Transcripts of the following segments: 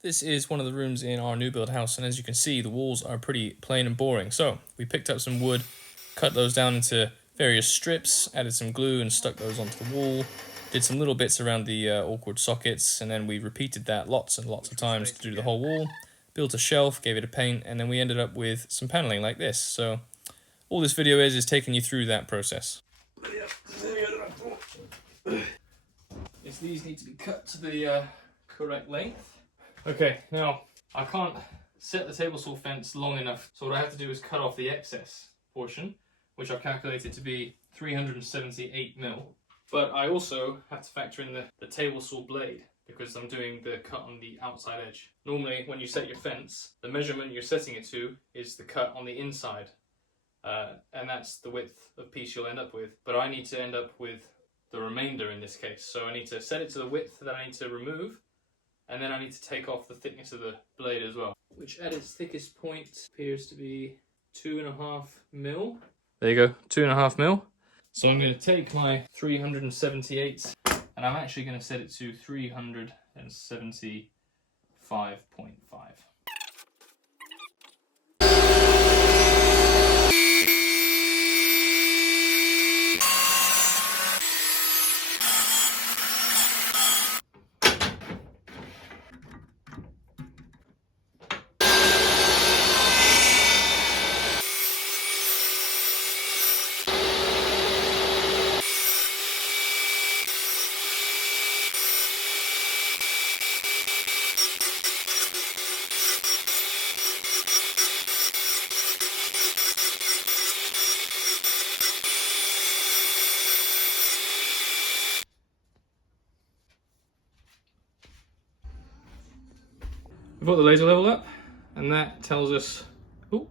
This is one of the rooms in our new build house, and as you can see, the walls are pretty plain and boring. So we picked up some wood, cut those down into various strips, added some glue and stuck those onto the wall, did some little bits around the awkward sockets, and then we repeated that lots and lots of times to do the whole wall, built a shelf, gave it a paint, and then we ended up with some paneling like this. So all this video is taking you through that process. These need to be cut to the correct length. Okay, now I can't set the table saw fence long enough, so what I have to do is cut off the excess portion, which I've calculated to be 378 mil. But I also have to factor in the table saw blade, because I'm doing the cut on the outside edge. Normally, when you set your fence, the measurement you're setting it to is the cut on the inside, and that's the width of piece you'll end up with. But I need to end up with the remainder in this case, so I need to set it to the width that I need to remove, and then I need to take off the thickness of the blade as well, which at its thickest point appears to be 2.5 mil. There you go, 2.5 mil. So I'm going to take my 378 and I'm actually going to set it to 375.5. We've got the laser level up, and that tells us, oh,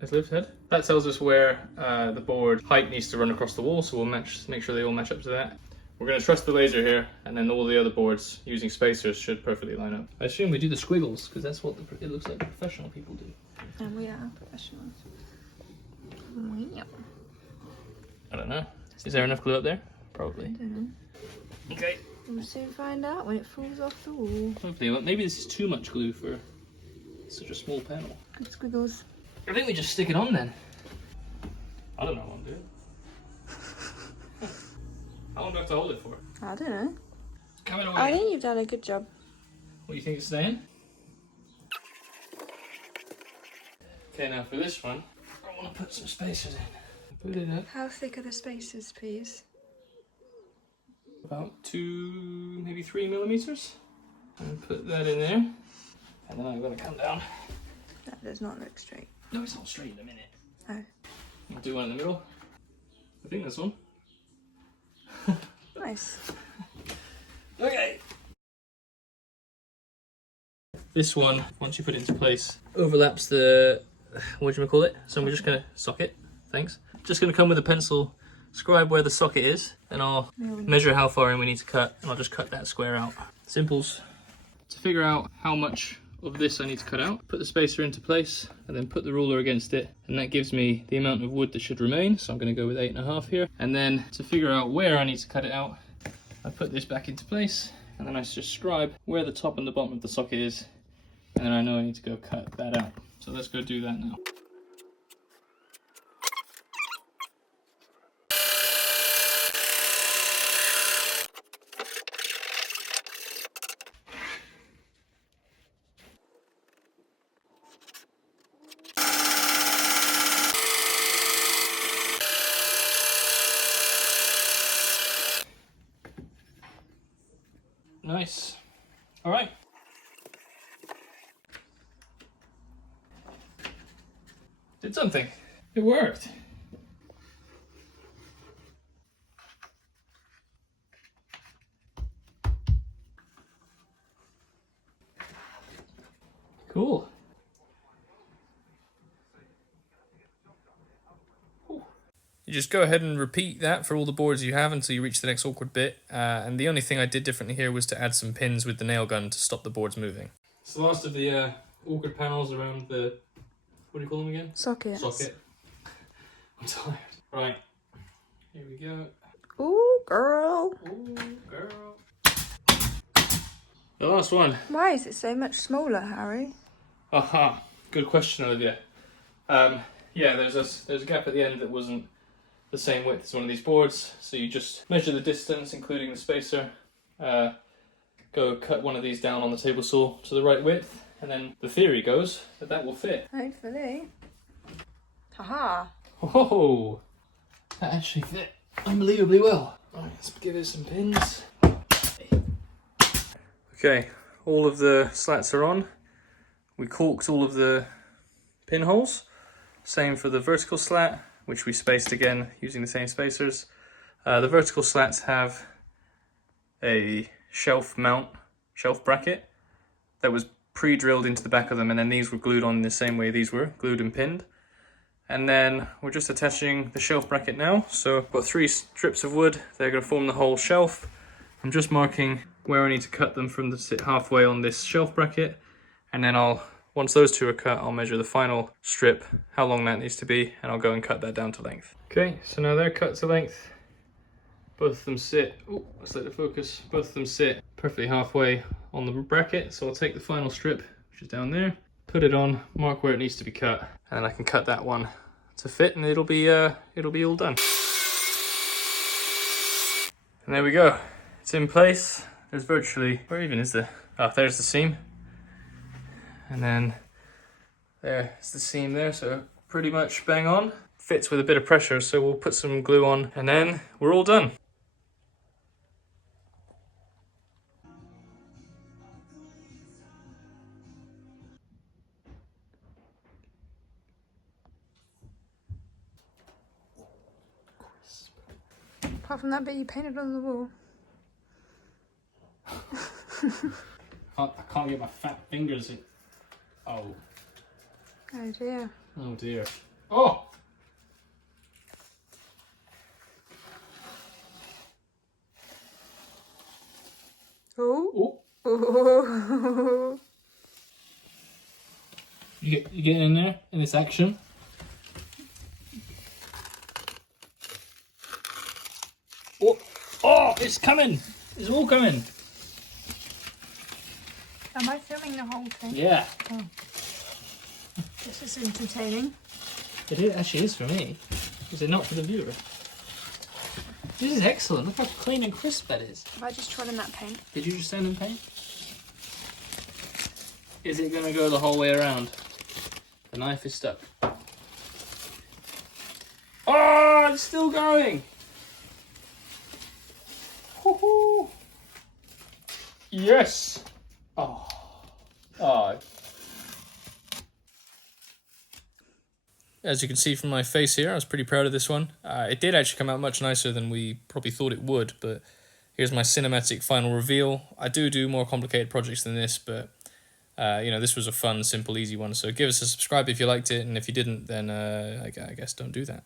let's lift head. That tells us where the board height needs to run across the wall, so we'll make sure they all match up to that. We're going to trust the laser here, and then all the other boards using spacers should perfectly line up. I assume we do the squiggles, because that's what it looks like professional people do. And we are professionals. I don't know. Is there enough glue up there? Probably. I don't know. Okay. We'll soon find out when it falls off the wall. Hopefully, well, maybe this is too much glue for such a small panel. Good squiggles. I think we just stick it on then. I don't know what I'm doing. How long do I have to hold it for? I don't know. Come away. I think you've done a good job. What do you think it's staying? Okay, now for this one, I want to put some spacers in. Put it up How thick are the spacers, please? about 2, maybe 3 millimeters. And put that in there. And then I'm going to come down. That does not look straight. No, it's not straight in a minute. Oh. I'll do one in the middle. I think this one. Nice. Okay. This one, once you put it into place, overlaps the, what do you call it? So we're just going to socket. Thanks. Just going to come with a pencil, scribe where the socket is, and I'll measure how far in we need to cut, and I'll just cut that square out. Simples. To figure out how much of this I need to cut out, put the spacer into place, and then put the ruler against it, and that gives me the amount of wood that should remain. So I'm going to go with 8.5 here. And then to figure out where I need to cut it out, I put this back into place, and then I just scribe where the top and the bottom of the socket is, and then I know I need to go cut that out. So let's go do that now. Nice. All right. Did something. It worked. Cool. You just go ahead and repeat that for all the boards you have until you reach the next awkward bit. And the only thing I did differently here was to add some pins with the nail gun to stop the boards moving. It's the last of the awkward panels around the, what do you call them again? Sockets. Socket. I'm tired. Right, here we go. Ooh, girl. Ooh, girl. The last one. Why is it so much smaller, Harry? Aha, good question, Olivia. Yeah, there's a gap at the end that wasn't the same width as one of these boards, so you just measure the distance, including the spacer, go cut one of these down on the table saw to the right width, and then the theory goes that that will fit. Hopefully. Haha. Oh, that actually fit unbelievably well. Alright, let's give it some pins. Okay, all of the slats are on. We caulked all of the pinholes. Same for the vertical slat, which we spaced again using the same spacers. The vertical slats have a shelf bracket that was pre-drilled into the back of them, and then these were glued on the same way these were, glued and pinned. And then we're just attaching the shelf bracket now. So I've got 3 strips of wood, they're going to form the whole shelf. I'm just marking where I need to cut them from to sit halfway on this shelf bracket, and then once those 2 are cut, I'll measure the final strip, how long that needs to be, and I'll go and cut that down to length. Okay, so now they're cut to length. Both of them sit, let's let it focus, both of them sit perfectly halfway on the bracket, so I'll take the final strip, which is down there, put it on, mark where it needs to be cut, and then I can cut that one to fit, and it'll be all done. And there we go, it's in place. There's virtually, where even is the, there's the seam. And then there's the seam there, so pretty much bang on. Fits with a bit of pressure, so we'll put some glue on, and then we're all done. Apart from that bit you painted on the wall. I can't get my fat fingers in. Oh. Oh dear. Oh dear. Oh! Oh. Oh! Oh. You get in there, in this action. Oh! Oh! It's coming! It's all coming! Am I filming the whole thing? Yeah. Oh. This is entertaining. It actually is for me. Is it not for the viewer? This is excellent. Look how clean and crisp that is. Have I just trodden that paint? Did you just sand and paint? Is it going to go the whole way around? The knife is stuck. Oh, it's still going. Woohoo! Yes. Oh. Oh. As you can see from my face here, I was pretty proud of this one. It did actually come out much nicer than we probably thought it would, but here's my cinematic final reveal. I do more complicated projects than this, but this was a fun, simple, easy one. So give us a subscribe if you liked it, and if you didn't, then I guess don't do that.